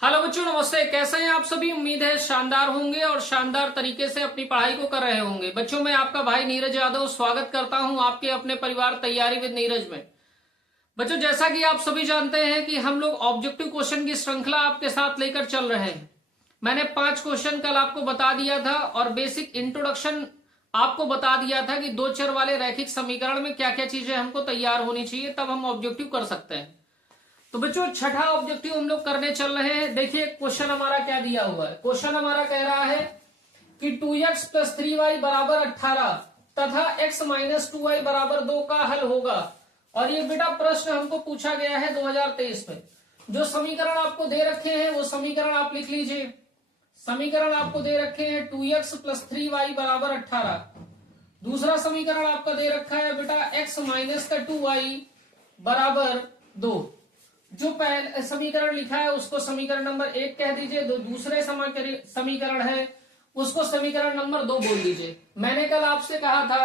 Hello बच्चों, नमस्ते। कैसे हैं आप सभी? उम्मीद है शानदार होंगे और शानदार तरीके से अपनी पढ़ाई को कर रहे होंगे। बच्चों, मैं आपका भाई नीरज यादव स्वागत करता हूं आपके अपने परिवार तैयारी विद नीरज में। बच्चों, जैसा कि आप सभी जानते हैं कि हम लोग ऑब्जेक्टिव क्वेश्चन की श्रृंखला आपके साथ लेकर चल रहे हैं। मैंने 5 क्वेश्चन कल आपको बता दिया था और बेसिक इंट्रोडक्शन आपको बता दिया था कि 2 चर वाले रैखिक समीकरण में क्या क्या चीजें हमको तैयार होनी चाहिए, तब हम ऑब्जेक्टिव कर सकते हैं। तो बच्चों, छठा ऑब्जेक्टिव हम लोग करने चल रहे हैं। देखिए क्वेश्चन हमारा क्या दिया हुआ है। क्वेश्चन हमारा कह रहा है कि 2x प्लस 3y बराबर 18 तथा x माइनस 2y बराबर 2 का हल होगा। और ये बेटा प्रश्न हमको पूछा गया है 2023 में। जो समीकरण आपको दे रखे हैं वो समीकरण आप लिख लीजिए। समीकरण आपको दे रखे हैं 2x प्लस 3y बराबर 18। दूसरा समीकरण आपका दे रखा है बेटा x माइनस का 2y बराबर 2। जो पहले समीकरण लिखा है उसको समीकरण नंबर 1 कह दीजिए, दूसरे समीकरण है उसको समीकरण नंबर 2 बोल दीजिए। मैंने कल आपसे कहा था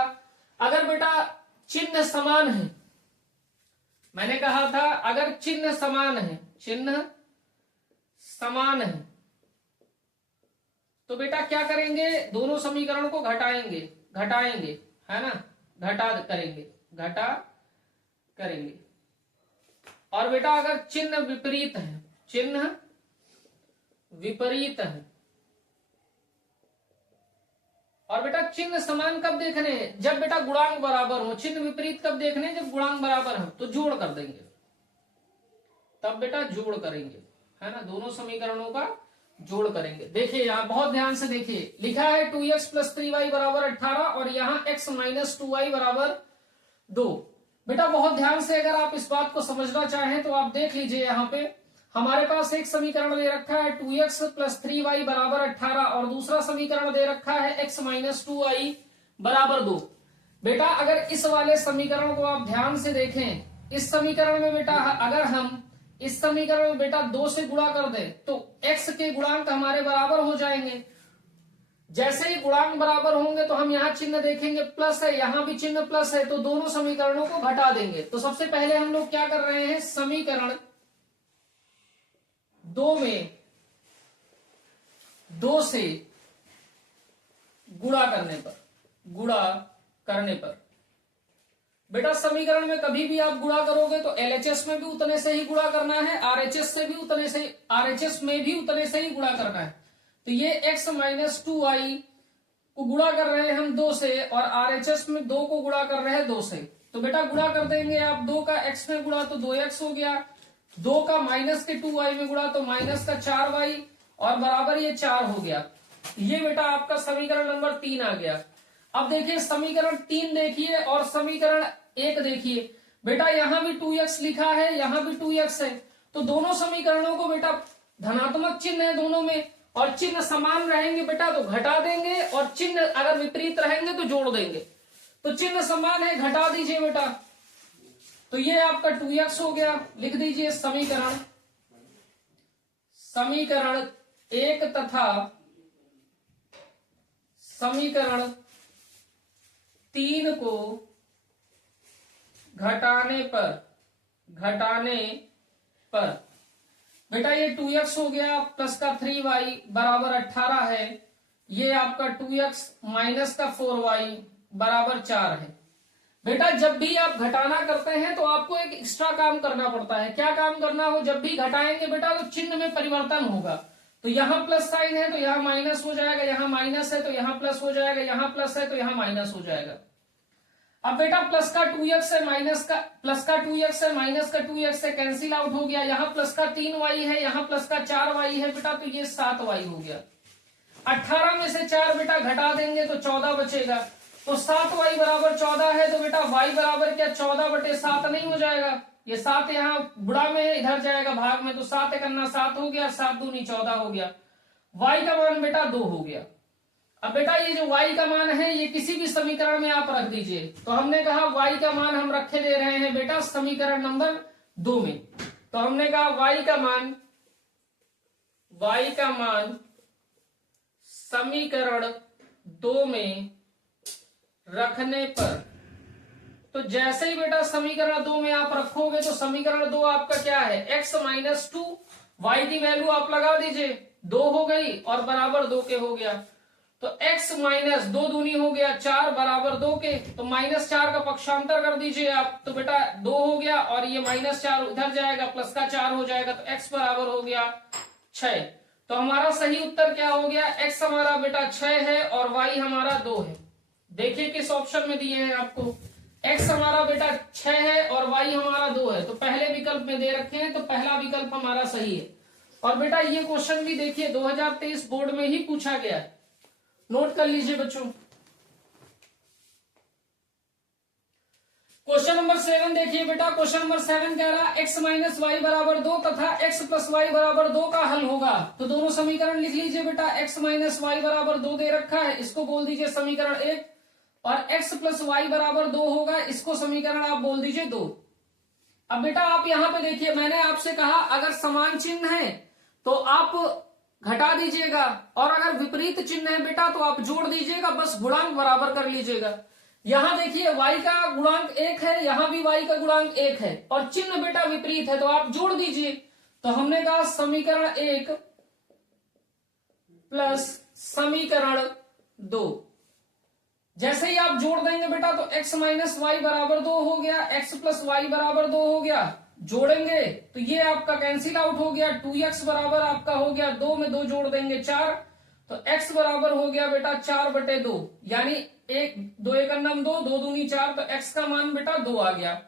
अगर बेटा चिन्ह समान है, मैंने कहा था अगर चिन्ह समान है, चिन्ह समान है तो बेटा क्या करेंगे, दोनों समीकरण को घटाएंगे, है ना, घटा करेंगे। और बेटा अगर चिन्ह विपरीत है, चिन्ह विपरीत है, और बेटा चिन्ह समान कब देखने हैं, जब बेटा गुणांक बराबर हो। चिन्ह विपरीत कब देखने हैं, जब गुणांक बराबर हो। तो जोड़ कर देंगे, तब बेटा जोड़ करेंगे, है ना, दोनों समीकरणों का जोड़ करेंगे। देखिए यहां बहुत ध्यान से देखिए, लिखा है 2x प्लस 3y बराबर 18 और यहाँ x माइनस 2y बराबर 2। बेटा बहुत ध्यान से अगर आप इस बात को समझना चाहें तो आप देख लीजिए, यहाँ पे हमारे पास एक समीकरण दे रखा है 2x प्लस 3y बराबर 18 और दूसरा समीकरण दे रखा है x माइनस 2y बराबर 2। बेटा अगर इस वाले समीकरण को आप ध्यान से देखें, इस समीकरण में बेटा अगर हम इस समीकरण में बेटा 2 से गुणा कर दें तो x के गुणांक हमारे बराबर हो जाएंगे। जैसे ही गुणांक बराबर होंगे तो हम यहाँ चिन्ह देखेंगे प्लस है, यहां भी चिन्ह प्लस है, तो दोनों समीकरणों को घटा देंगे। तो सबसे पहले हम लोग क्या कर रहे हैं, समीकरण 2 में 2 से गुणा करने पर बेटा समीकरण में कभी भी आप गुणा करोगे तो एलएचएस में भी उतने से ही गुणा करना है, आरएचएस में भी उतने से ही गुणा करना है। तो ये x माइनस 2y को गुणा कर रहे हैं हम 2 से और आरएचएस में 2 को गुणा कर रहे हैं 2 से। तो बेटा गुणा कर देंगे आप, 2 का x में गुणा तो 2x हो गया, 2 का माइनस के 2y में गुणा तो माइनस का 4y और बराबर ये 4 हो गया। ये बेटा आपका समीकरण नंबर 3 आ गया। अब देखिए समीकरण 3 देखिए और समीकरण 1 देखिए। बेटा यहां भी 2x लिखा है, यहां भी 2x है, तो दोनों समीकरणों को बेटा धनात्मक चिन्ह है दोनों में, और चिन्ह समान रहेंगे बेटा तो घटा देंगे, और चिन्ह अगर विपरीत रहेंगे तो जोड़ देंगे। तो चिन्ह समान है, घटा दीजिए बेटा, तो ये आपका 2x हो गया। लिख दीजिए समीकरण 1 तथा समीकरण 3 को घटाने पर बेटा ये 2x हो गया प्लस का 3y बराबर 18 है, ये आपका 2x माइनस का 4y बराबर 4 है। बेटा जब भी आप घटाना करते हैं तो आपको एक एक्स्ट्रा काम करना पड़ता है। क्या काम करना हो, जब भी घटाएंगे बेटा तो चिन्ह में परिवर्तन होगा। तो यहाँ प्लस साइन है तो यहाँ माइनस हो जाएगा, यहाँ माइनस है तो यहाँ प्लस हो जाएगा, यहाँ प्लस है तो यहाँ माइनस हो जाएगा। अब बेटा प्लस का 2x है माइनस का 2x से कैंसिल आउट हो गया, यहाँ प्लस का 3y है, यहाँ प्लस का 4y है बेटा, तो ये 7y हो गया। 18 में से 4 बेटा घटा देंगे तो 14 बचेगा, तो 7y बराबर 14 है, तो बेटा y बराबर क्या 14/7 नहीं हो जाएगा। ये 7 यहाँ बुढ़ा में है, इधर जाएगा भाग में, तो 7 करना 7 हो गया, 7 दूनी 14 हो गया। y का मान बेटा 2 हो गया। अब बेटा ये जो y का मान है ये किसी भी समीकरण में आप रख दीजिए। तो हमने कहा y का मान हम रखे दे रहे हैं बेटा समीकरण नंबर 2 में। तो हमने कहा y का मान समीकरण 2 में रखने पर, तो जैसे ही बेटा समीकरण 2 में आप रखोगे तो समीकरण 2 आपका क्या है, x माइनस 2 y की वैल्यू आप लगा दीजिए, 2 हो गई और बराबर 2 के हो गया। तो x माइनस 2 दूनी हो गया 4 बराबर 2 के, तो -4 का पक्षांतर कर दीजिए आप, तो बेटा 2 हो गया और ये -4 उधर जाएगा, प्लस का 4 हो जाएगा, तो x बराबर हो गया 6। तो हमारा सही उत्तर क्या हो गया, x हमारा बेटा 6 है और y हमारा 2 है। देखिए किस ऑप्शन में दिए हैं आपको, x हमारा बेटा 6 है और y हमारा 2 है, तो पहले विकल्प में दे रखे हैं, तो पहला विकल्प हमारा सही है। और बेटा ये क्वेश्चन भी देखिए 2023 बोर्ड में ही पूछा गया है, नोट कर लीजिए बच्चों। क्वेश्चन नंबर 7 देखिए बेटा, क्वेश्चन नंबर 7 कह रहा x माइनस वाई बराबर 2 तथा x प्लस वाई बराबर 2 का हल होगा। तो दोनों समीकरण लिख लीजिए बेटा, x माइनस वाई बराबर 2 दे रखा है, इसको बोल दीजिए समीकरण 1, और x प्लस वाई बराबर 2 होगा, इसको समीकरण आप बोल दीजिए 2। अब बेटा आप यहां पे देखिए, मैंने आपसे कहा अगर समान चिन्ह है तो आप घटा दीजिएगा, और अगर विपरीत चिन्ह है बेटा तो आप जोड़ दीजिएगा, बस गुणांक बराबर कर लीजिएगा। यहां देखिए y का गुणांक 1 है, यहां भी y का गुणांक 1 है, और चिन्ह बेटा विपरीत है, तो आप जोड़ दीजिए। तो हमने कहा समीकरण 1 प्लस समीकरण 2, जैसे ही आप जोड़ देंगे बेटा तो x माइनस वाई बराबर 2 हो गया, x प्लस वाई बराबर 2 हो गया, जोड़ेंगे तो ये आपका कैंसिल आउट हो गया, 2x बराबर आपका हो गया 2 में 2 जोड़ देंगे 4, तो x बराबर हो गया बेटा 4/2, यानी 1 2 1 2 2 दूनी 4, तो x का मान बेटा 2 आ गया।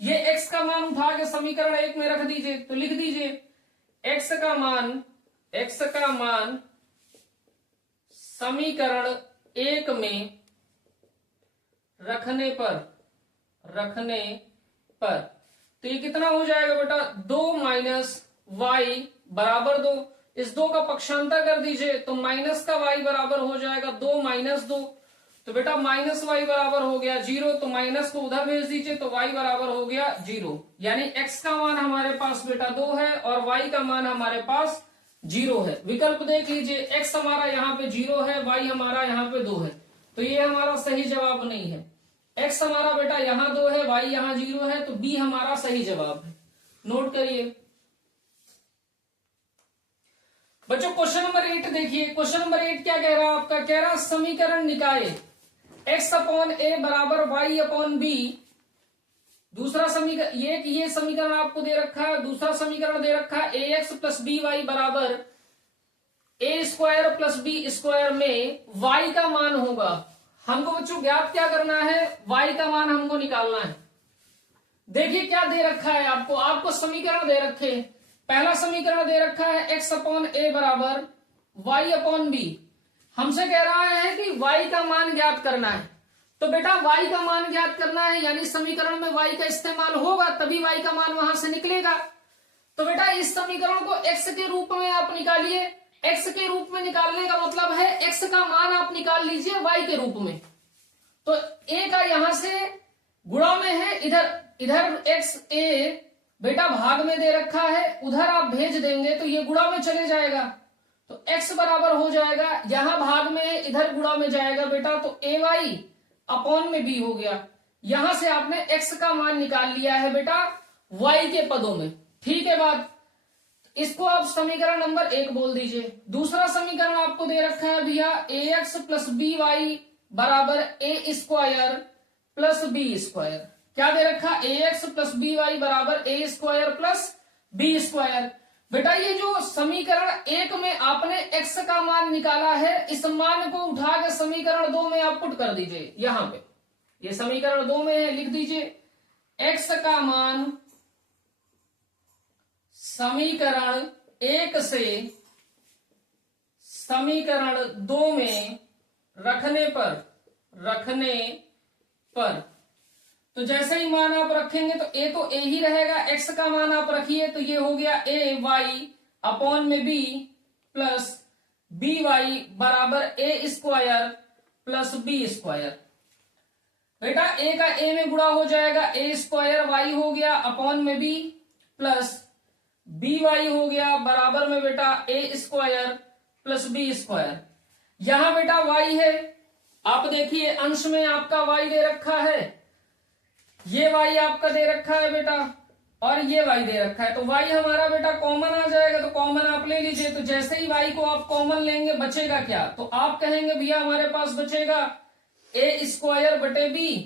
ये x का मान उठा के समीकरण 1 में रख दीजिए, तो लिख दीजिए x का मान समीकरण 1 में रखने पर तो ये कितना हो जाएगा बेटा, 2 माइनस वाई बराबर 2, इस 2 का पक्षांतर कर दीजिए, तो माइनस का y बराबर हो जाएगा 2 माइनस 2, तो बेटा माइनस वाई बराबर हो गया 0, तो माइनस को उधर भेज दीजिए, तो y बराबर हो गया 0, यानी x का मान हमारे पास बेटा 2 है और y का मान हमारे पास 0 है। विकल्प देख लीजिए, x हमारा यहाँ पे 0 है, y हमारा यहाँ पे 2 है, तो ये हमारा सही जवाब नहीं है। x हमारा बेटा यहाँ 2 है, y यहाँ 0 है, तो b हमारा सही जवाब है। नोट करिए बच्चों। क्वेश्चन नंबर 8 देखिए, क्वेश्चन नंबर 8 क्या कह रहा है आपका, कह रहा समीकरण निकाय x अपॉन a बराबर y अपॉन b। दूसरा समीकरण, ये समीकरण आपको दे रखा है, दूसरा समीकरण दे रखा है ax प्लस बी वाई बराबर a square plus b square में y का मान होगा। हमको बच्चों ज्ञात क्या करना है, y का मान हमको निकालना है। देखिए क्या दे रखा है आपको समीकरण दे रखे, पहला समीकरण दे रखा है x अपॉन a बराबर y अपॉन b। हमसे कह रहा है कि y का मान ज्ञात करना है, तो बेटा y का मान ज्ञात करना है यानी समीकरण में y का इस्तेमाल होगा, तभी y का मान वहां से निकलेगा। तो बेटा इस समीकरण को x के रूप में आप निकालिए, x के रूप में निकालने का मतलब है x का मान आप निकाल लीजिए y के रूप में। तो a का यहां से गुणा में है, इधर x a बेटा भाग में दे रखा है, उधर आप भेज देंगे तो ये गुणा में चले जाएगा, तो x बराबर हो जाएगा, यहां भाग में इधर गुणा में जाएगा बेटा, तो ay अपॉन में b हो गया। यहां से आपने x का मान निकाल लिया है बेटा y के पदों में, ठीक है बात। इसको आप समीकरण नंबर 1 बोल दीजिए। दूसरा समीकरण आपको दे रखा है भैया ax प्लस बी वाई बराबर a square plus b square. क्या दे रखा, ax प्लस बी वाई बराबर a square plus b square. बेटा ये जो समीकरण 1 में आपने x का मान निकाला है, इस मान को उठा के समीकरण 2 में आप पुट कर दीजिए। यहां पे ये समीकरण 2 में है, लिख दीजिए x का मान समीकरण 1 से समीकरण 2 में रखने पर तो जैसे ही मान आप रखेंगे तो a ही रहेगा, x का मान आप रखिए तो ये हो गया a वाई अपॉन में b प्लस बी वाई बराबर a square plus b square. बेटा a का a में गुणा हो जाएगा, a स्क्वायर y हो गया अपॉन में b प्लस बी वाई हो गया बराबर में बेटा a square plus b square. यहां बेटा y है, आप देखिए अंश में आपका y दे रखा है, ये y आपका दे रखा है बेटा, और ये y दे रखा है, तो y हमारा बेटा कॉमन आ जाएगा, तो कॉमन आप ले लीजिए। तो जैसे ही y को आप कॉमन लेंगे बचेगा क्या, तो आप कहेंगे भैया हमारे पास बचेगा a स्क्वायर बटे b,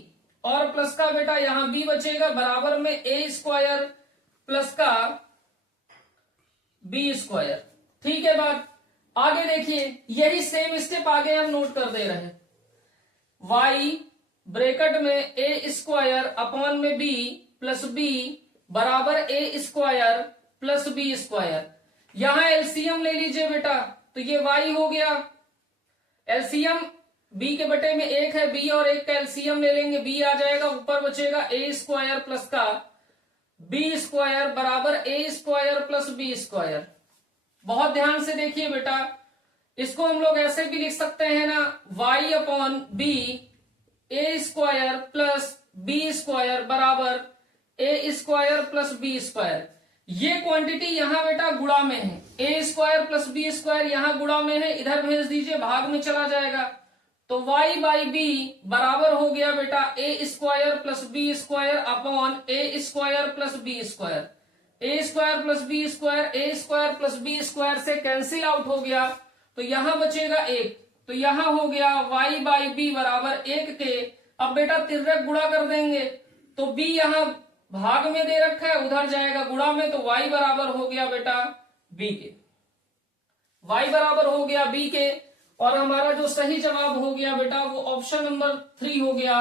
और प्लस का बेटा यहां b बचेगा बराबर में a स्क्वायर प्लस का b स्क्वायर। ठीक है बात। आगे देखिए, यही सेम स्टेप आगे हम नोट कर दे रहे हैं। y ब्रैकेट में a स्क्वायर अपॉन में b प्लस b बराबर a square plus b square. यहां एलसीएम ले लीजिए बेटा, तो ये y हो गया, एलसीएम b के बटे में 1 है, b और 1 का एलसीएम ले लेंगे, b आ जाएगा, ऊपर बचेगा a स्क्वायर प्लस का b स्क्वायर बराबर a square plus b square. बहुत ध्यान से देखिए बेटा, इसको हम लोग ऐसे भी लिख सकते हैं ना, y upon b a square plus b square बराबर a square plus b square. ये क्वांटिटी यहां बेटा गुणा में है, a square plus b square यहां गुणा में है, इधर भेज दीजिए, भाग में चला जाएगा। तो y बाई b बराबर हो गया बेटा a square plus b square upon a square plus b square. a square plus b square a square plus b square से कैंसिल आउट हो गया, तो यहां बचेगा 1, तो यहां हो गया y बाई बी बराबर 1 के। अब बेटा तिर्यक गुणा कर देंगे, तो b यहां भाग में दे रखा है, उधर जाएगा गुणा में, तो y बराबर हो गया बेटा b के, y बराबर हो गया b के। और हमारा जो सही जवाब हो गया बेटा वो ऑप्शन नंबर 3 हो गया।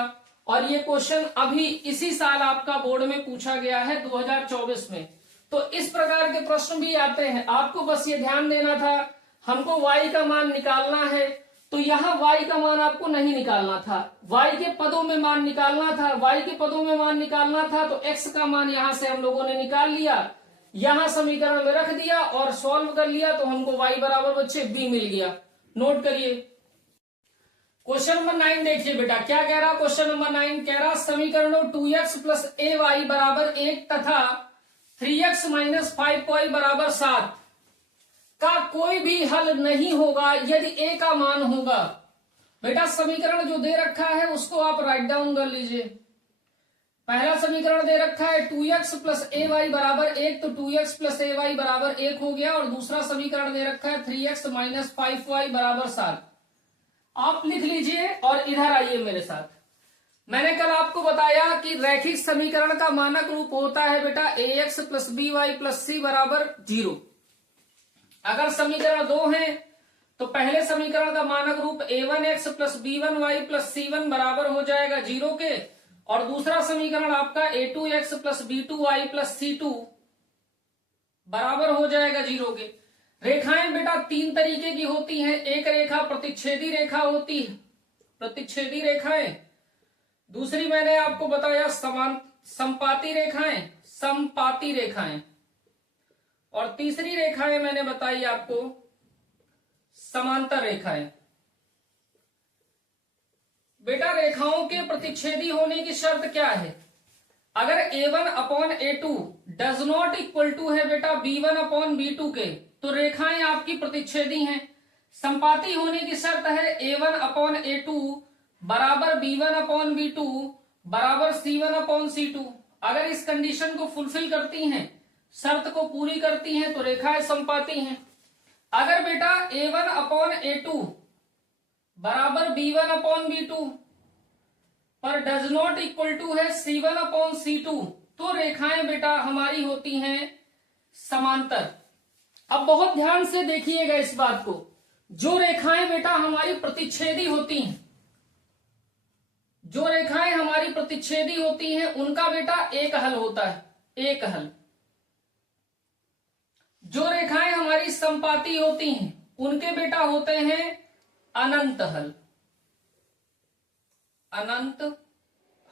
और ये क्वेश्चन अभी इसी साल आपका बोर्ड में पूछा गया है 2024 में। तो इस प्रकार के प्रश्न भी आते हैं, आपको बस ये ध्यान देना था, हमको y का मान निकालना है, तो यहाँ y का मान आपको नहीं निकालना था, y के पदों में मान निकालना था, y के पदों में मान निकालना था। तो x का मान यहां से हम लोगों ने निकाल लिया, यहां समीकरण में रख दिया और सॉल्व कर लिया, तो हमको y बराबर बच्चे b मिल गया। नोट करिए। क्वेश्चन नंबर 9 देखिए बेटा, क्या कह रहा क्वेश्चन नंबर 9, कह रहा समीकरणों 2x प्लस ay बराबर 1 तथा 3x माइनस 5y बराबर 7 का कोई भी हल नहीं होगा यदि a का मान होगा। बेटा समीकरण जो दे रखा है उसको आप राइट डाउन कर लीजिए। पहला समीकरण दे रखा है 2x प्लस ay बराबर 1, तो 2x प्लस ay बराबर 1 हो गया, और दूसरा समीकरण दे रखा है 3x माइनस 5y बराबर 7। आप लिख लीजिए और इधर आइए मेरे साथ। मैंने कल आपको बताया कि रैखिक समीकरण का मानक रूप होता है बेटा ax plus by plus c बराबर 0। अगर समीकरण 2 है तो पहले समीकरण का मानक रूप a1x plus b1y plus c1 बराबर हो जाएगा 0 के, और दूसरा समीकरण आपका a2x plus b2y plus c2 बराबर हो जाएगा 0 के। रेखाएं बेटा 3 तरीके की होती हैं, एक रेखा प्रतिच्छेदी रेखा होती है, प्रतिच्छेदी रेखाएं, दूसरी मैंने आपको बताया समपाती रेखाएं, समपाती रेखाएं, और तीसरी रेखाएं मैंने बताई आपको समांतर रेखाएं। बेटा रेखाओं के प्रतिच्छेदी होने की शर्त क्या है, अगर a1 upon a2 does not equal to है बेटा b1 अपॉन b2 के, तो रेखाएं आपकी प्रतिच्छेदी हैं। संपाती होने की शर्त है a1 अपॉन a2 बराबर b1 अपॉन b2 बराबर c1 अपॉन c2। अगर इस कंडीशन को फुलफिल करती हैं, शर्त को पूरी करती हैं, तो रेखाएं संपाती हैं। अगर बेटा a1 अपॉन a2 बराबर b1 अपॉन b2 पर डज नॉट इक्वल टू है c1 अपॉन c2, तो रेखाएं बेटा हमारी होती हैं समांतर। अब बहुत ध्यान से देखिएगा इस बात को, जो रेखाएं बेटा हमारी प्रतिच्छेदी होती हैं, जो रेखाएं हमारी प्रतिच्छेदी होती हैं उनका बेटा एक हल होता है, एक हल। जो रेखाएं हमारी संपाती होती हैं उनके बेटा होते हैं अनंत हल, अनंत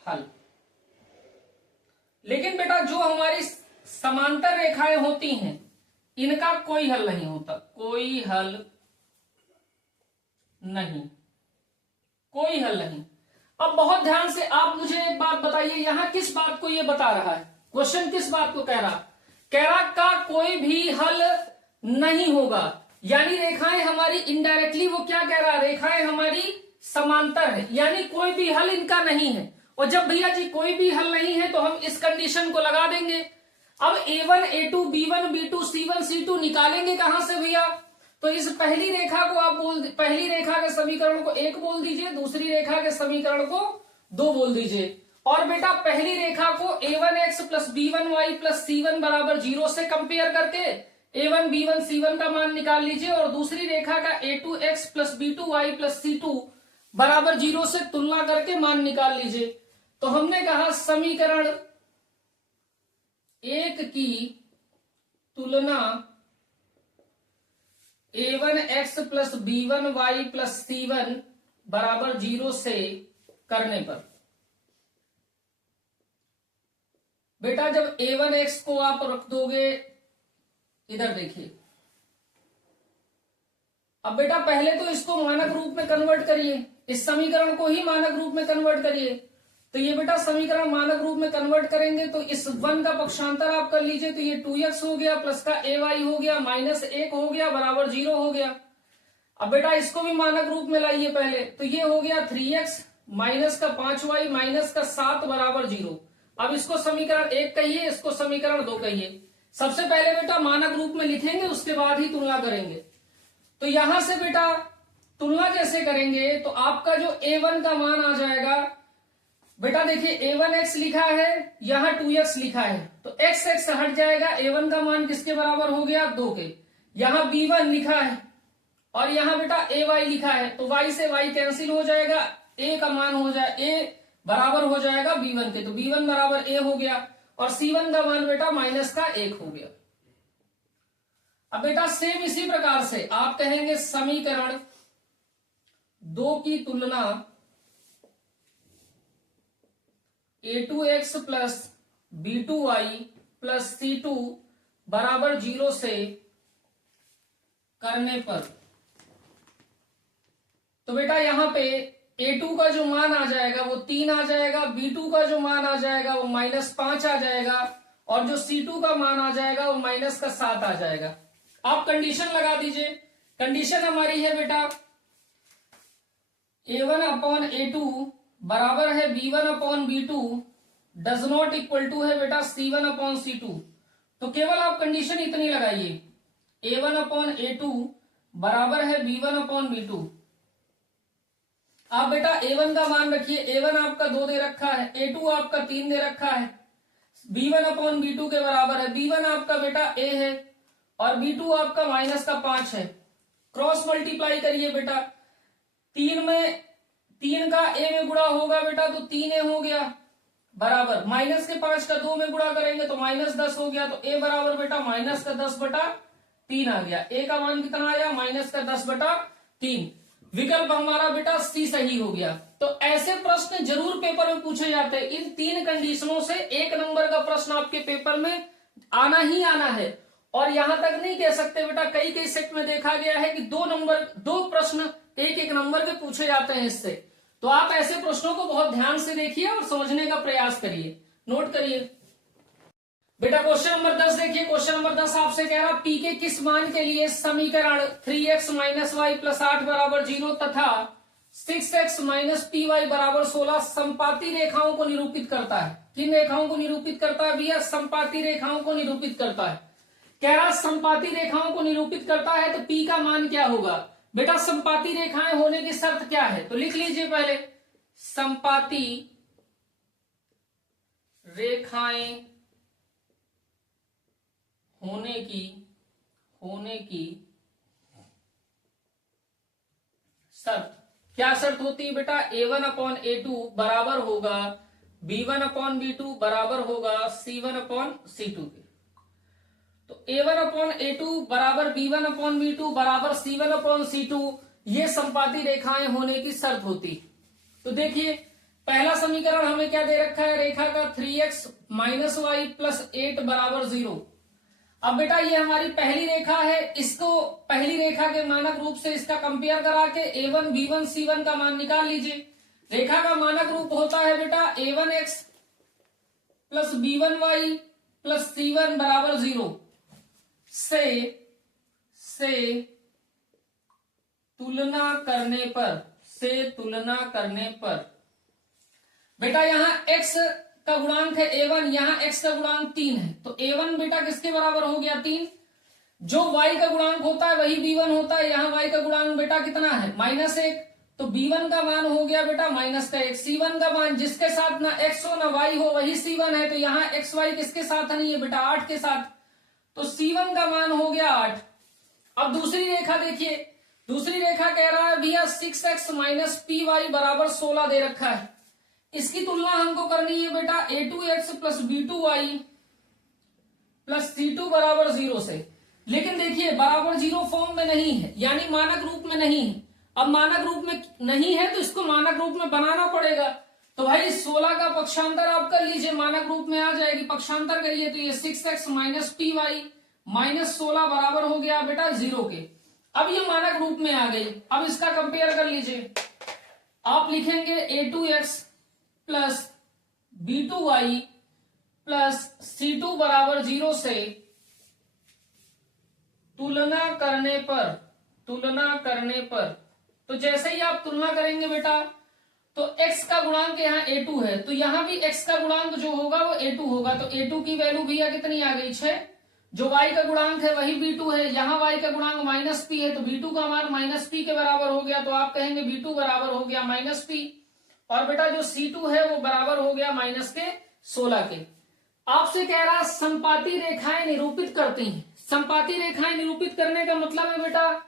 हल। लेकिन बेटा जो हमारी समांतर रेखाएं होती हैं इनका कोई हल नहीं होता, कोई हल नहीं, कोई हल नहीं। अब बहुत ध्यान से आप मुझे एक बात बताइए, यहां किस बात को ये बता रहा है, क्वेश्चन किस बात को कह रहा, कह रहा का कोई भी हल नहीं होगा, यानी रेखाएं हमारी इनडायरेक्टली वो क्या कह रहा, रेखाएं हमारी समांतर है, यानी कोई भी हल इनका नहीं है। और जब भैया जी कोई भी हल नहीं है तो हम इस कंडीशन को लगा देंगे, अब A1 A2 B1 B2 C1 C2 निकालेंगे कहां से भैया? तो इस पहली रेखा को आप पहली रेखा के समीकरण को 1 बोल दीजिए, दूसरी रेखा के समीकरण को 2 बोल दीजिए। और बेटा पहली रेखा को A1x plus B1y plus C1 बराबर 0 से कंपेयर करके A1 B1 C1 का मान निकाल लीजिए, और दूसरी रेखा का A2x plus B2y plus C2 बराबर 0 से तुलना करके मान निकाल लीजिए। तो हमने कहा समीकरण 1 की तुलना A1x plus B1y plus C1 बराबर 0 से करने पर बेटा जब A1x को आप रख दोगे, इधर देखिए, अब बेटा पहले तो इसको मानक रूप में कन्वर्ट करिए, इस समीकरण को ही मानक रूप में कन्वर्ट करिए। तो ये बेटा समीकरण मानक रूप में कन्वर्ट करेंगे तो इस 1 का पक्षांतर आप कर लीजिए, तो ये 2x हो गया, प्लस का ay हो गया, माइनस 1 हो गया, बराबर 0 हो गया। अब बेटा इसको भी मानक रूप में लाइए पहले, तो ये हो गया 3x माइनस का 5y माइनस का 7 बराबर 0। अब इसको समीकरण 1 कहिए, इसको समीकरण 2 कहिए। सबसे पहले बेटा मानक रूप में लिखेंगे, उसके बाद ही तुलना करेंगे। तो यहां से बेटा तुलना कैसे करेंगे, तो आपका जो A1 का मान आ जाएगा, बेटा देखिए A1x लिखा है, यहां 2x लिखा है, तो x हट जाएगा, A1 का मान किसके बराबर हो गया, 2 के। यहां B1 लिखा है और यहां बेटा ay लिखा है, तो y से y कैंसिल हो जाएगा, a का मान हो जाए a बराबर हो जाएगा B1 के, तो B1 बराबर a हो गया, और C1 का मान बेटा माइनस का 1 हो गया। अब बेटा सेम इसी प्रकार से आप कहेंगे समीकरण 2 की तुलना A2x plus B2y plus C2 बराबर 0 से करने पर, तो बेटा यहां पे A2 का जो मान आ जाएगा वो 3 आ जाएगा, B2 का जो मान आ जाएगा वो -5 आ जाएगा, और जो C2 का मान आ जाएगा वो माइनस का 7 आ जाएगा। आप कंडीशन लगा दीजिए। कंडीशन हमारी है बेटा A1 अपॉन A2 बराबर है B1 upon B2 does not equal to है बेटा C1 अपॉन C2। तो केवल आप कंडीशन इतनी लगाइए, A1 अपॉन A2 बराबर है B1 अपॉन B2। आप बेटा A1 का मान रखिए, A1 आपका 2 दे रखा है, A2 आपका 3 दे रखा है, B1 अपॉन B2 के बराबर है। B1 आपका बेटा A है और B2 आपका माइनस का 5 है। क्रॉस मल्टीप्लाई करिए बेटा, 3 का A में गुणा होगा बेटा तो 3A हो गया, बराबर माइनस के 5 का 2 में गुणा करेंगे तो -10 हो गया, तो A बराबर बेटा माइनस का 10/3 आ गया। A का मान कितना आया, माइनस का 10/3। विकल्प हमारा बेटा C सही हो गया। तो ऐसे प्रश्न जरूर पेपर में पूछे जाते हैं। इन 3 कंडीशनों से 1 नंबर का प्रश्न आपके पेपर में आना ही आना है। और यहां तक नहीं कह सकते बेटा, कई सेट में देखा गया है कि 2 प्रश्न 1 नंबर के पूछे जाते हैं इससे। तो आप ऐसे प्रश्नों को बहुत ध्यान से देखिए और समझने का प्रयास करिए, नोट करिए। बेटा क्वेश्चन नंबर 10 देखिए। क्वेश्चन नंबर 10 आपसे कह रहा पी के किस मान के लिए समीकरण 3x माइनस वाई प्लस 8 बराबर 0 तथा 6x माइनस पी वाई बराबर 16 संपाती रेखाओं को निरूपित करता है। किन रेखाओं को निरूपित करता है भैया, संपाती रेखाओं को निरूपित करता है। कह रहा संपाती रेखाओं को निरूपित करता है, तो पी का मान क्या होगा बेटा। संपाती रेखाएं होने की शर्त क्या है, तो लिख लीजिए पहले, संपाती रेखाएं होने की शर्त क्या शर्त होती है बेटा, A1 अपॉन A2 बराबर होगा B1 अपॉन B2 बराबर होगा C1 अपॉन C2 के। तो A1 अपॉन A2 बराबर B1 अपॉन B2 बराबर C1 अपॉन C2, ये संपाती रेखाएं होने की शर्त होती। तो देखिए पहला समीकरण हमें क्या दे रखा है, रेखा का 3x माइनस वाई प्लस 8 बराबर 0। अब बेटा ये हमारी पहली रेखा है, इसको पहली रेखा के मानक रूप से इसका कंपेयर करा के A1 B1 C1 का मान निकाल लीजिए। रेखा का मानक रूप होता है बेटा A1x plus B1y plus C1 बराबर 0 से तुलना करने पर बेटा यहां x का गुणांक है a1, यहाँ x का गुणांक 3 है, तो a1 बेटा किसके बराबर हो गया 3। जो y का गुणांक होता है वही b1 होता है, यहाँ y का गुणांक बेटा कितना है -1, तो b1 का मान हो गया बेटा -1। c1 का मान जिसके साथ ना x हो ना y हो वही c1 है, तो यहाँ xy किसके साथ नहीं है बेटा 8 के साथ, तो c1 का मान हो गया 8। अब दूसरी रेखा देखिए, दूसरी रेखा कह रहा है भैया 6x - py बराबर 16 दे रखा है। इसकी तुलना हमको करनी है बेटा a2x + b2y + c2 बराबर 0 से। लेकिन देखिए बराबर 0 फॉर्म में नहीं है, यानी मानक रूप में नहीं है। अब मानक रूप में नहीं है तो इसको मानक रूप में बनाना पड़ेगा। तो भाई 16 का पक्षांतर आप कर लीजिए, मानक रूप में आ जाएगी, पक्षांतर करिए तो ये 6x - py -16 बराबर हो गया बेटा 0 के। अब ये मानक रूप में आ गई। अब इसका कंपेयर कर लीजिए, आप लिखेंगे a2x + b2y + c2 बराबर 0 से तुलना करने पर तो जैसे ही आप तुलना करेंगे बेटा तो x का गुणांक यहाँ a2 है, तो यहाँ भी x का गुणांक जो होगा वो a2 होगा, तो a2 की वैल्यू भैया कितनी आ गई 6। जो y का गुणांक है वही b2 है, यहाँ y का गुणांक -p है, तो b2 का मान -p के बराबर हो गया, तो आप कहेंगे b2 बराबर हो गया -p। और बेटा जो c2 है वो बराबर हो गया -16 के। आपसे कह रहा संपाती रेखाएं निरूपित करती हैं। संपाती रेखाएं निरूपित करने का मतलब है बेटा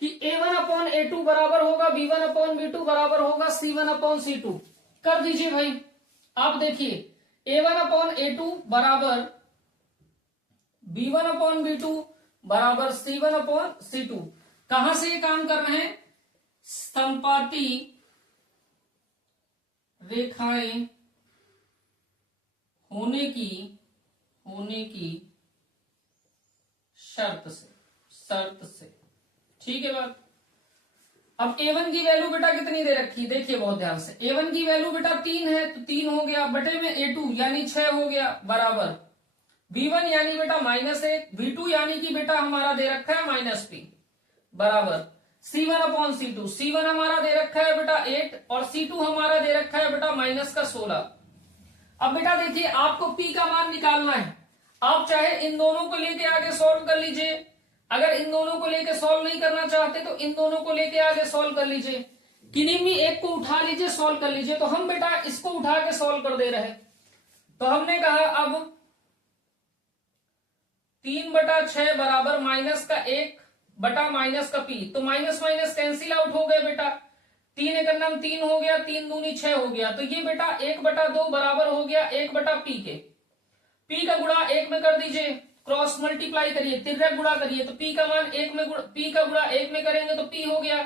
कि a1/a2 बराबर होगा b1/b2 बराबर होगा c1/c2। कर दीजिए भाई, आप देखिए a1/a2 बराबर b1/b2 बराबर c1/c2। कहां से ये काम कर रहे हैं, संपाती रेखाएं होने की शर्त से। ठीक है बात। अब a1 की वैल्यू बेटा कितनी दे रखी, देखिए बहुत ध्यान से, a1 की वैल्यू बेटा 3 है, तो 3 हो गया बटे में a2 यानी 6 हो गया बराबर b1 यानी बेटा -1, b2 यानी कि बेटा हमारा दे रखा है -p बराबर c1/c2। c1 हमारा दे रखा है बेटा 8 और c2 हमारा दे रखा है बेटा -16। अब बेटा देखिए आपको p का मान निकालना है, आप चाहे इन दोनों को लेके आगे सॉल्व कर लीजिए, अगर इन दोनों को लेके सॉल्व नहीं करना चाहते तो इन दोनों को लेके आगे सॉल्व कर लीजिए, किन्हीं भी एक को उठा लीजिए सॉल्व कर लीजिए। तो हम बेटा इसको उठा के सॉल्व कर दे रहे, तो हमने कहा अब 3/6 बराबर -1 बटा -p, तो माइनस माइनस कैंसिल आउट हो गए बेटा, 3 × 9 3 हो गया, 3 दूनी 6 हो गया, तो ये बेटा 1/2 बराबर हो गया 1/p के। p का गुणा 1 में कर दीजिए, क्रॉस मल्टीप्लाई करिए, तिर्यक गुणा करिए, तो p का मान 1 में p का गुणा 1 में करेंगे तो p हो गया,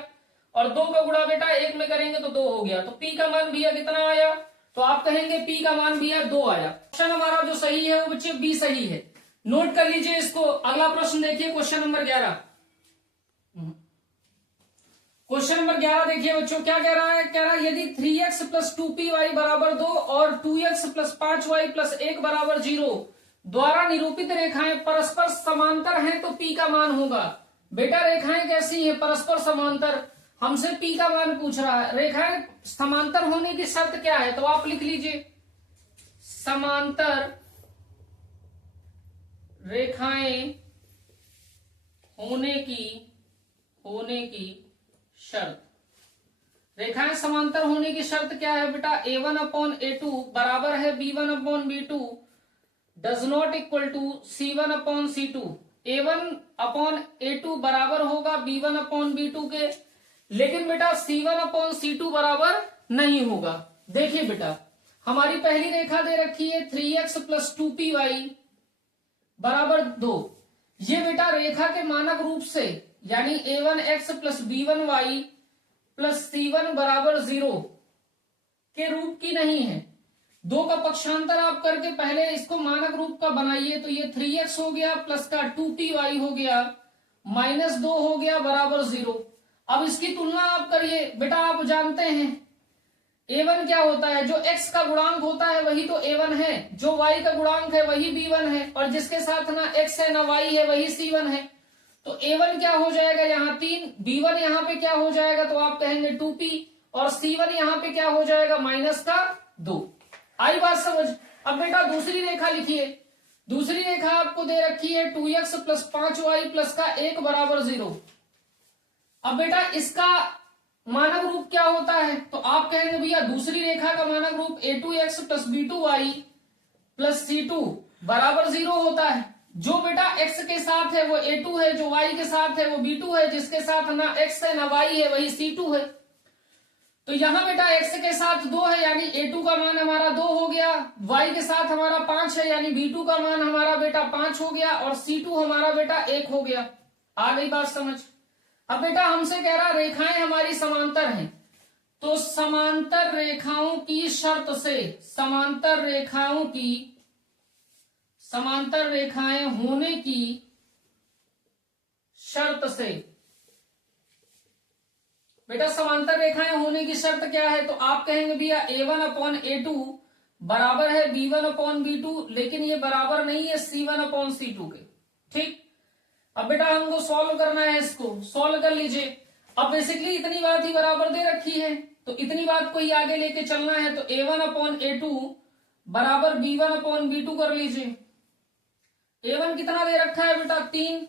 और 2 का गुणा बेटा 1 में करेंगे तो 2 हो गया, तो p का मान भैया कितना आया, तो आप कहेंगे p का मान भैया 2 आया। ऑप्शन हमारा जो सही है वो बच्चे b सही है, नोट कर लीजिए इसको। अगला प्रश्न देखिए, क्वेश्चन नंबर 11। क्वेश्चन नंबर 11 देखिए बच्चों, क्या कह रहा है, कह रहा है यदि 3x + 2py बराबर 2 और 2x + 5y + 1 बराबर 0 द्वारा निरूपित रेखाएं परस्पर समांतर हैं तो p का मान होगा। बेटा रेखाएं कैसी हैं, परस्पर समांतर, हमसे p का मान पूछ रहा है। रेखाएं समांतर होने की शर्त क्या है, तो आप लिख लीजिए समांतर रेखाएं होने की शर्त। रेखाएं समांतर होने की शर्त क्या है बेटा, a1/a2 बराबर है b1/b2 does not equal to c1/c2। a1/a2 बराबर होगा b1/b2 के, लेकिन बेटा c1/c2 बराबर नहीं होगा। देखिए बेटा हमारी पहली रेखा दे रखी है 3x + 2py बराबर 2, ये बेटा रेखा के मानक रूप से यानी a1x + b1y + c1 बराबर 0 के रूप की नहीं है। 2 का पक्षांतर आप करके पहले इसको मानक रूप का बनाइए, तो ये 3x हो गया प्लस का 2py हो गया -2 हो गया बराबर 0। अब इसकी तुलना आप करिए, बेटा आप जानते हैं a1 क्या होता है, जो x का गुणांक होता है वही तो a1 है, जो y का गुणांक है वही b1 है, और जिसके साथ ना x है ना y है वही c1 है। तो a1 क्या हो जाएगा यहाँ 3, b1 यहाँ पे क्या हो जाएगा, तो आप कहेंगे 2p, और c1 यहाँ पे क्या हो जाएगा -2। आई बात समझ। अब बेटा दूसरी रेखा लिखिए। दूसरी रेखा आपको दे रखी है 2x प्लस 5y प्लस का 1 बराबर 0। अब बेटा इसका मानक रूप क्या होता है? तो आप कहेंगे भैया दूसरी रेखा का मानक रूप a2x plus b2y plus c2 बराबर 0 होता है। जो बेटा x के साथ है वो a2 है, जो y के साथ है वो b2 है, जिसके साथ ना x है ना y है वही c2 है। तो यहां बेटा x के साथ 2 है यानी a2 का मान हमारा 2 हो गया, y के साथ हमारा 5 है यानी b2 का मान हमारा बेटा 5 हो गया और c2 हमारा बेटा 1 हो गया। आ गई बात समझ। अब बेटा हमसे कह रहा रेखाएं हमारी समांतर हैं, तो समांतर रेखाओं की शर्त से, समांतर रेखाएं होने की शर्त से, बेटा समांतर रेखाएं होने की शर्त क्या है? तो आप कहेंगे भैया a1 अपॉन a2 बराबर है b1 अपॉन b2, लेकिन ये बराबर नहीं है c1 अपॉन c2 के। ठीक, अब बेटा हमको सॉल्व करना है, इसको सॉल्व कर लीजिए। अब बेसिकली इतनी बात ही बराबर दे रखी है, तो इतनी बात को ही आगे लेके चलना है। तो a1 अपॉन a2 बराबर b1 अपॉन b2 कर लीजिए। a1 कितना दे रखा है बेटा 3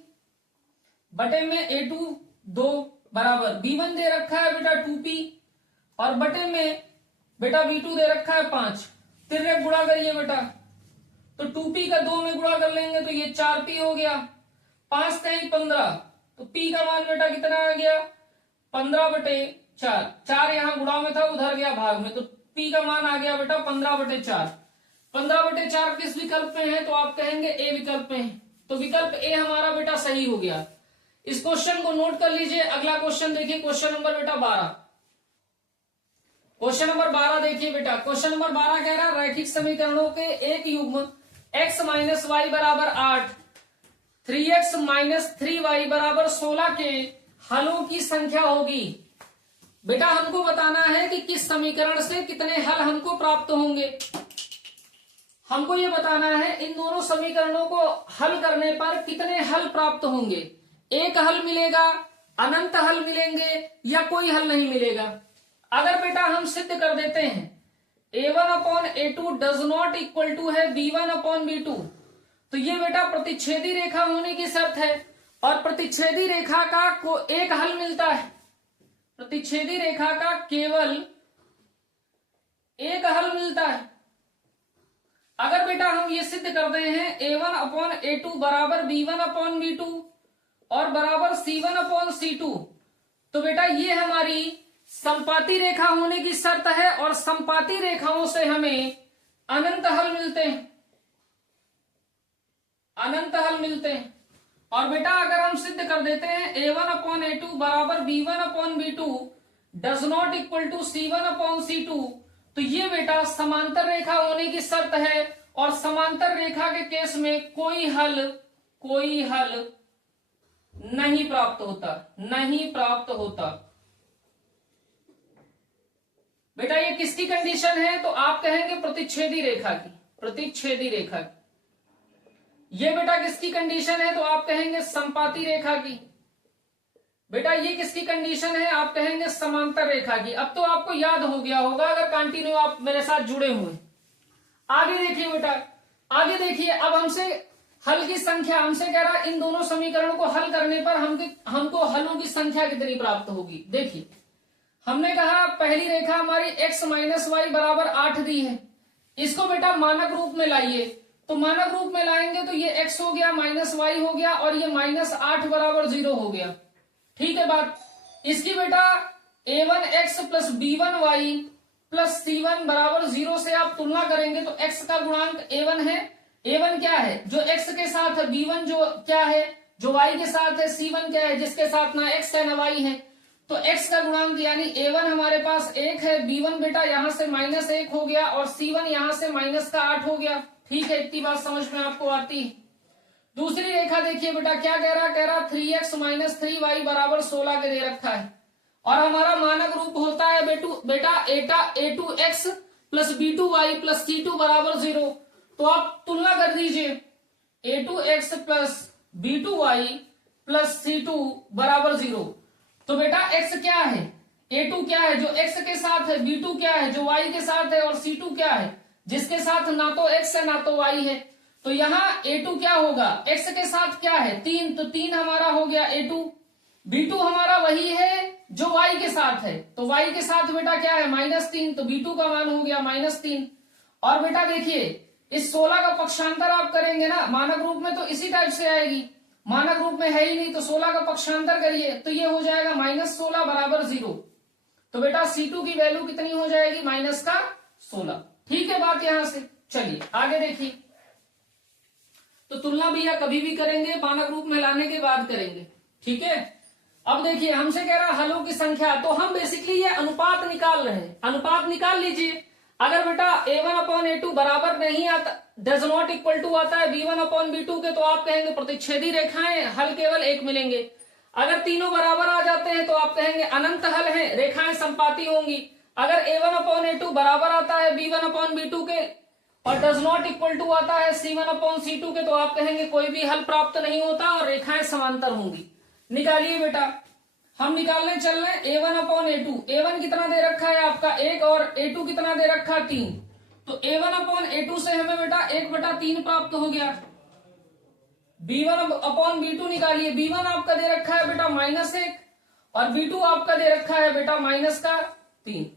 बटे में a2 2 बराबर b1 दे रखा है बेटा 2p और बटे में बेटा b2 दे रखा है 5। तिर्यक गुणा करिए बेटा, तो 2p का 2 में गुणा कर लेंगे तो ये 4p हो गया, 5 3 15, तो p का मान बेटा कितना आ गया 15 बटे 4। 4 यहाँ गुणा में था उधर गया भाग में, तो p का मान आ गया बेटा 15 बटे 4। 15 बटे 4 किस विकल्प में है? तो आप कहेंगे ए विकल्प में है, तो विकल्प ए हमारा बेटा सही हो गया। इस क्वेश्चन को नोट कर लीजिए। अगला क्वेश्चन देखिए, क्वेश्चन नंबर बेटा 12। क्वेश्चन नंबर 12 देखिए बेटा, क्वेश्चन नंबर 12 कह रहा रैखिक समीकरणों के एक युग्म x माइनस वाई बराबर 8, 3x माइनस 3y बराबर 16 के हलों की संख्या होगी। बेटा हमको बताना है कि किस समीकरण से कितने हल हमको प्राप्त होंगे। हमको ये बताना है इन दोनों समीकरणों को हल करने पर कितने हल प्राप्त होंगे। एक हल मिलेगा, अनंत हल मिलेंगे या कोई हल नहीं मिलेगा। अगर बेटा हम सिद्ध कर देते हैं a1 upon a2 does not equal to है b1 अपॉन b2, तो ये बेटा प्रतिच्छेदी रेखा होने की शर्त है और प्रतिच्छेदी रेखा का को एक हल मिलता है। प्रतिच्छेदी रेखा का केवल एक हल मिलता है। अगर बेटा हम ये सिद्ध कर दे हैं a1 अपॉन a2 बराबर b1 अपॉन b2 और बराबर c1 अपॉन c2, तो बेटा ये हमारी संपाती रेखा होने की शर्त है और संपाती रेखाओं से हमें अनंत हल मिलते हैं, अनंत हल मिलते हैं। और बेटा अगर हम सिद्ध कर देते हैं a1 अपॉन a2 बराबर b1 upon b2 does not equal to c1 upon c2, तो ये बेटा समांतर रेखा होने की शर्त है और समांतर रेखा के केस में कोई हल नहीं प्राप्त होता। बेटा ये किसकी कंडीशन है? तो आप कहेंगे प्रतिच्छेदी रेखा की। ये बेटा किसकी कंडीशन है? तो आप कहेंगे संपाती रेखा की। बेटा ये किसकी कंडीशन है? आप कहेंगे समांतर रेखा की। अब तो आपको याद हो गया होगा अगर कंटिन्यू आप मेरे साथ जुड़े हुए। आगे देखिए बेटा, आगे देखिए। अब हमसे हल की संख्या, हमसे कह रहा इन दोनों समीकरणों को हल करने पर हमको हलों की संख्या कितनी प्राप्त होगी। देखिए हमने कहा पहली रेखा हमारी x माइनस वाई बराबर 8 दी है, इसको बेटा मानक रूप में लाइए। तो मानक रूप में लाएंगे तो ये x हो गया माइनस वाई हो गया और ये माइनस 8 बराबर 0 हो गया। ठीक है बात। इसकी बेटा a1x plus b1y plus c1 बराबर 0 से आप तुलना करेंगे तो x का गुणांक a1 है। a1 क्या है? जो x के साथ है। b1 जो क्या है? जो y के साथ है। c1 क्या है? जिसके साथ ना x है ना y है। तो x का गुणांक यानी a1 हमारे पास 1 है, b1 बेटा यहां से -1 हो गया और c1 यहां से -8 हो गया। ठीक है, इतनी बात समझ में आपको आती है। दूसरी रेखा देखिए बेटा क्या कह रहा 3x माइनस 3y बराबर 16 के दे रखा है और हमारा मानक रूप होता है बेटा a2x plus b2y plus c2 बराबर 0। तो आप तुलना कर दीजिए a2x plus b2y plus c2 बराबर 0। तो बेटा x क्या है? a2 क्या है? जो x के साथ है। b2 क्या है? जो y के साथ है। और c2 क्या है? जिसके साथ ना तो x है ना तो y है। तो यहाँ a2 क्या होगा, x के साथ क्या है 3, तो 3 हमारा हो गया a2। b2 हमारा वही है जो y के साथ है, तो y के साथ बेटा क्या है -3, तो b2 का मान हो गया -3। और बेटा देखिए इस 16 का पक्षांतर आप करेंगे ना, मानक रूप में तो इसी टाइप से आएगी, मानक रूप में है ही नहीं, तो 16 का पक्षांतर करिए तो ये हो जाएगा -16 बराबर 0। तो बेटा C2 की वैल्यू कितनी हो जाएगी -16। ठीक है बात यहां से। चलिए आगे देखिए, तो तुलना भैया कभी भी करेंगे मानक रूप में लाने के बाद करेंगे, ठीक है। अब देखिए हमसे कह रहा हलों की संख्या, तो हम बेसिकली ये अनुपात निकाल रहे हैं, अनुपात निकाल लीजिए। अगर बेटा a1/a2 बराबर नहीं आता, डज नॉट इक्वल टू आता है b1/b2 के, तो आप कहेंगे प्रतिच्छेदी रेखाएं हल केवल एक मिलेंगे। अगर तीनों बराबर आ जाते हैं तो आप कहेंगे अनंत हल हैं, रेखाएं संपाती होंगी। अगर a1/a2 बराबर आता है b1/b2 के और डज नॉट इक्वल टू आता है c1/c2 के, तो आप कहेंगे कोई भी हल प्राप्त नहीं होता और रेखाएं समांतर होंगी। निकालिए बेटा, हम निकालने चल रहे हैं a1/a2। a1 कितना दे रखा है आपका 1 और a2 कितना दे रखा 3, तो a1/a2 से हमें बेटा 1/3 प्राप्त हो गया। b1/b2 निकालिए, b1 आपका दे रखा है बेटा -1 और b2 आपका दे रखा है बेटा -3।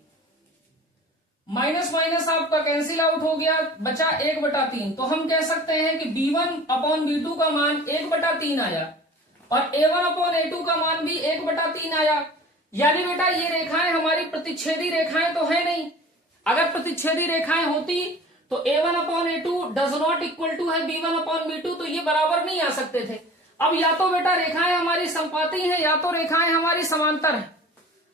माइनस माइनस आपका कैंसिल आउट हो गया, बचा 1/3। तो हम कह सकते हैं कि b1/b2 का मान 1/3 आया और a1/a2 का मान भी 1/3 आया। यानी बेटा ये रेखाएं हमारी प्रतिच्छेदी रेखाएं तो है नहीं, अगर प्रतिच्छेदी रेखाएं होती तो a1/a2 does not equal to है b1/b2, तो ये बराबर नहीं आ सकते थे। अब या तो बेटा रेखाएं हमारी संपाती हैं या तो रेखाएं हमारी समांतर हैं।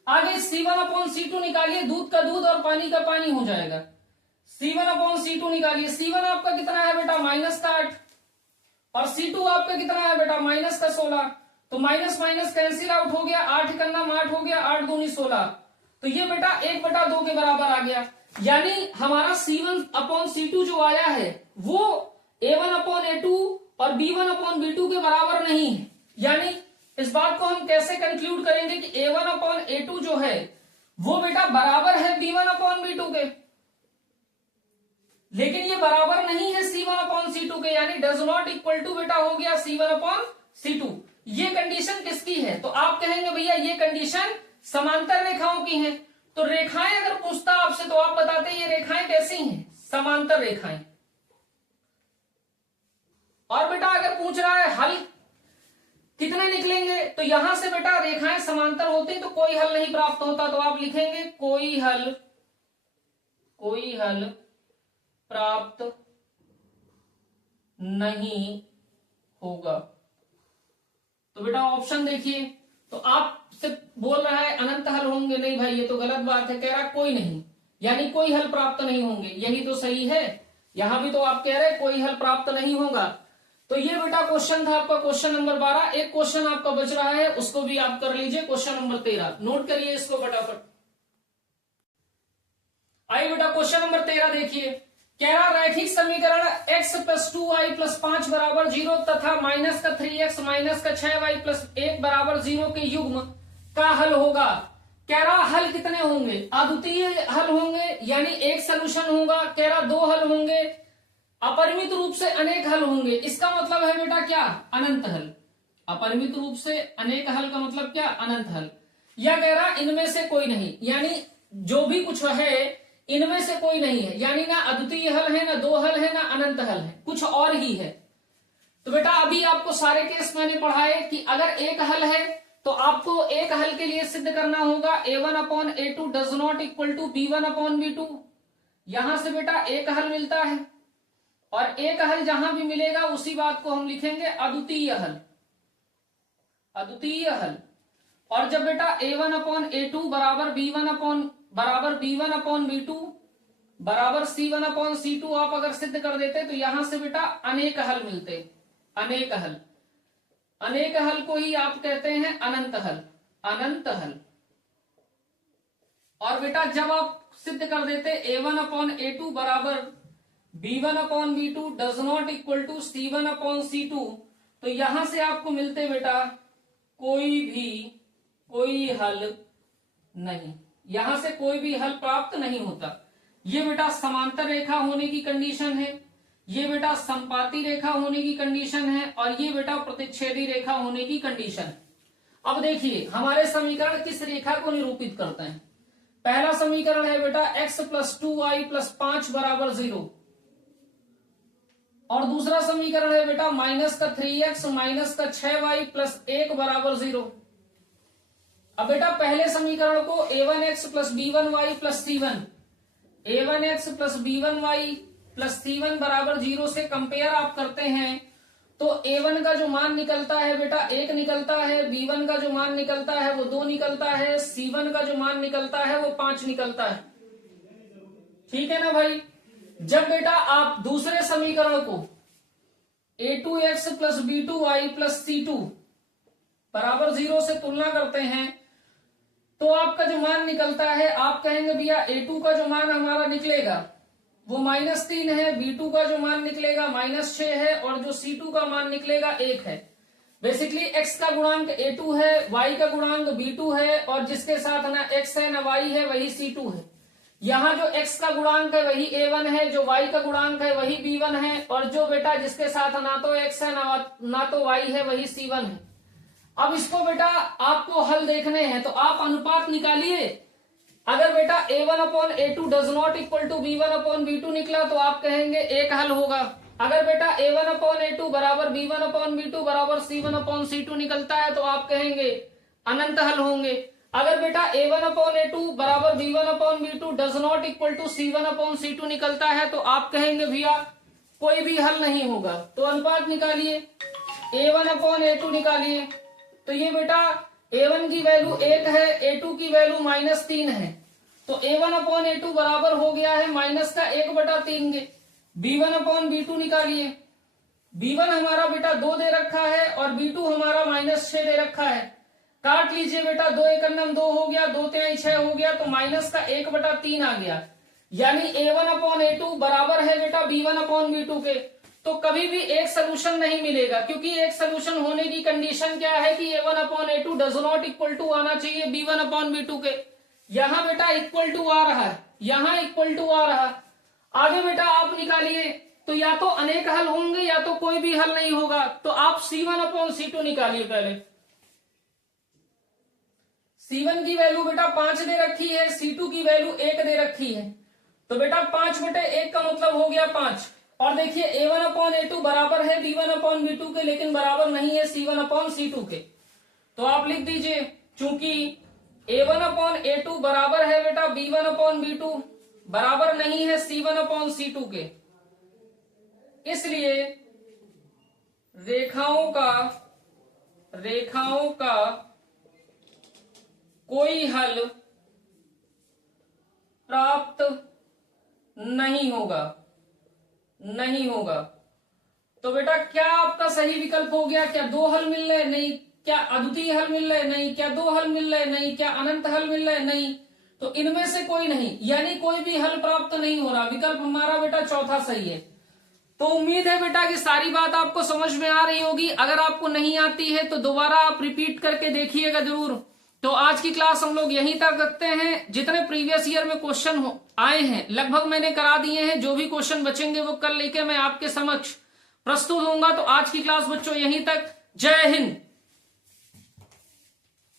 आगे c1/c2 निकालिए, दूध का दूध और पानी का पानी हो जाएगा। c1/c2 निकालिए, c1 आपका कितना है बेटा -8 और C2 आपका कितना है बेटा -16। तो माइनस माइनस कैंसिल आउट हो गया, 8 का नाम 8 हो गया, 8 दूनी 16। तो ये बेटा 1/2 के बराबर आ गया। यानी हमारा C1/C2 जो आया है वो a1/a2 और b1/b2 के बराबर नहीं है। यानी इस बात को हम कैसे कंक्लूड करेंगे कि a1/a2 जो है वो बेटा बराबर है b1/b2 के, लेकिन ये बराबर नहीं है C1/C2 के, यानी डज नॉट इक्वल टू बेटा हो गया C1/C2। ये कंडीशन किसकी है, तो आप कहेंगे भैया ये कंडीशन समांतर रेखाओं की है। तो रेखाएं अगर पूछता आपसे तो आप बताते ये रेखाएं कैसी हैं, समांतर रेखाएं। और बेटा अगर पूछ रहा है हल कितने निकलेंगे, तो यहां से बेटा रेखाएं समांतर होती तो कोई हल नहीं प्राप्त होता, तो आप लिखेंगे कोई हल प्राप्त नहीं होगा। तो बेटा ऑप्शन देखिए, तो आपसे बोल रहा है अनंत हल होंगे, नहीं भाई ये तो गलत बात है, कह रहा कोई नहीं, यानी कोई हल प्राप्त नहीं होंगे, यही तो सही है। यहां भी तो आप कह रहे कोई हल प्राप्त नहीं होगा। तो ये बेटा क्वेश्चन था आपका क्वेश्चन नंबर 12। एक क्वेश्चन आपका बच रहा है उसको भी आप कर लीजिए, क्वेश्चन नंबर 13 नोट करिए इसको फटाफट। आइए बेटा क्वेश्चन नंबर 13 देखिए, कह रहा रैखिक समीकरण x + 2y + 5 = 0 तथा -3x - 6y + 1 = 0 के युग्म का हल होगा। कह रहा हल कितने होंगे, अद्वितीय हल होंगे यानी एक सलूशन होगा, कह रहा 2 हल होंगे, अपरिमित रूप से अनेक हल होंगे। इसका मतलब है बेटा क्या, अनंत हल। अपरिमित रूप से अनेक हल का मतलब क्या, अनंत हल। या कह रहा इनमें से कोई नहीं, यानी जो भी कुछ है इनमें से कोई नहीं है, यानी ना अद्वितीय हल है, ना 2 हल है, ना अनंत हल है, कुछ और ही है। तो बेटा अभी आपको सारे केस मैंने पढ़ाए कि अगर एक हल है तो आपको एक हल के लिए सिद्ध करना होगा a1/a2 does not equal to b1/b2। यहां से बेटा एक हल मिलता है और एक हल जहां भी मिलेगा उसी बात को हम लिखेंगे अद्वितीय हल, अद्वितीय हल। और जब बेटा a1/a2 बराबर b1/b2 बराबर c1/c2 आप अगर सिद्ध कर देते तो यहां से बेटा अनेक हल मिलते, अनेक हल। अनेक हल को ही आप कहते हैं अनंत हल, अनंत हल। और बेटा जब आप सिद्ध कर देते a1/a2 बराबर b1/b2 does not equal to c1/c2, तो यहां से आपको मिलते बेटा कोई हल नहीं, यहां से कोई भी हल प्राप्त नहीं होता। ये बेटा समांतर रेखा होने की कंडीशन है, ये बेटा संपाती रेखा होने की कंडीशन है, और ये बेटा प्रतिच्छेदी रेखा होने की कंडीशन है। अब देखिए हमारे समीकरण किस रेखा को निरूपित करते हैं। पहला समीकरण है बेटा x प्लस 2y प्लस 5 बराबर 0, और दूसरा समीकरण है बेटा माइनस का 3x माइनस का 6y प्लस 1 बराबर 0। अब बेटा पहले समीकरण को a1x plus b1y plus c1, a1x plus b1y plus c1 बराबर 0 से कंपेयर आप करते हैं तो a1 का जो मान निकलता है बेटा 1 निकलता है, b1 का जो मान निकलता है वो 2 निकलता है, c1 का जो मान निकलता है वो 5 निकलता है। ठीक है ना भाई। जब बेटा आप दूसरे समीकरण को a2x plus b2y plus c2 बराबर 0 से तुलना करते हैं तो आपका जो मान निकलता है, आप कहेंगे भैया a2 का जो मान हमारा निकलेगा वो -3 है, b2 का जो मान निकलेगा -6 है, और जो c2 का मान निकलेगा 1 है। बेसिकली x का गुणांक a2 है, y का गुणांक b2 है, और जिसके साथ ना x है ना y है वही c2 है। यहाँ जो x का गुणांक है वही a1 है, जो y का गुणांक है वही b1 है, और जो बेटा जिसके साथ ना तो x है ना तो y है वही c1 है। अब इसको बेटा आपको हल देखने हैं तो आप अनुपात निकालिए। अगर बेटा a1 upon a2 does not equal to b1 upon b2 निकला तो आप कहेंगे एक हल होगा। अगर बेटा a1 अपॉन a2 बराबर b1 अपॉन b2 बराबर c1 अपॉन c2 निकलता है तो आप कहेंगे अनंत हल होंगे। अगर बेटा a1 अपॉन a2 बराबर b1 upon b2 does not equal to c1 upon c2 निकलता है तो आप कहेंगे भैया कोई भी हल नहीं होगा। तो अनुपात निकालिए, a1 अपॉन a2 निकालिए। तो ये बेटा a1 की वैल्यू 1 है, a2 की वैल्यू -3 है, तो a1 अपॉन a2 बराबर हो गया है -1/3 के। b1 अपॉन b2 निकालिए। b1 हमारा बेटा 2 दे रखा है और b2 हमारा -6 दे रखा है। काट लीजिए बेटा, 2 एकम 2 हो गया, 2 तिहाई 6 हो गया, तो -1/3 आ गया। यानी a1 अपॉन a2 बराबर है बेटा b1 अपॉन b2 के। तो कभी भी एक सोल्यूशन नहीं मिलेगा, क्योंकि एक सोल्यूशन होने की कंडीशन क्या है कि a1 upon a2 does not equal to आना चाहिए b1 अपॉन b2 के। यहां बेटा इक्वल टू आ रहा है, यहां इक्वल टू आ रहा। आगे बेटा आप निकालिए, तो या तो अनेक हल होंगे या तो कोई भी हल नहीं होगा। तो आप c1 अपॉन c2 निकालिए। पहले c1 की वैल्यू बेटा 5 दे रखी है, c2 की वैल्यू 1 दे रखी है, तो बेटा 5/1 का मतलब हो गया 5। और देखिए a1 अपॉन a2 बराबर है b1 अपॉन b2 के, लेकिन बराबर नहीं है c1 अपॉन c2 के। तो आप लिख दीजिए, चूंकि a1 अपॉन a2 बराबर है बेटा b1 अपॉन b2, बराबर नहीं है c1 अपॉन c2 के, इसलिए रेखाओं का कोई हल प्राप्त नहीं होगा। तो बेटा क्या आपका सही विकल्प हो गया? क्या 2 हल मिल रहे? नहीं। क्या अद्वितीय हल मिल रहे? नहीं। क्या 2 हल मिल रहे? नहीं। क्या अनंत हल मिल रहे? नहीं। तो इनमें से कोई नहीं, यानी कोई भी हल प्राप्त नहीं हो रहा। विकल्प हमारा बेटा चौथा सही है। तो उम्मीद है बेटा कि सारी बात आपको समझ में आ रही होगी। अगर आपको नहीं आती है तो दोबारा आप रिपीट करके देखिएगा जरूर। तो आज की क्लास हम लोग यहीं तक रखते हैं। जितने प्रीवियस ईयर में क्वेश्चन आए हैं लगभग मैंने करा दिए हैं। जो भी क्वेश्चन बचेंगे वो कल लेके मैं आपके समक्ष प्रस्तुत होऊंगा। तो आज की क्लास बच्चों यहीं तक। जय हिंद।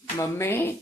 मम्मी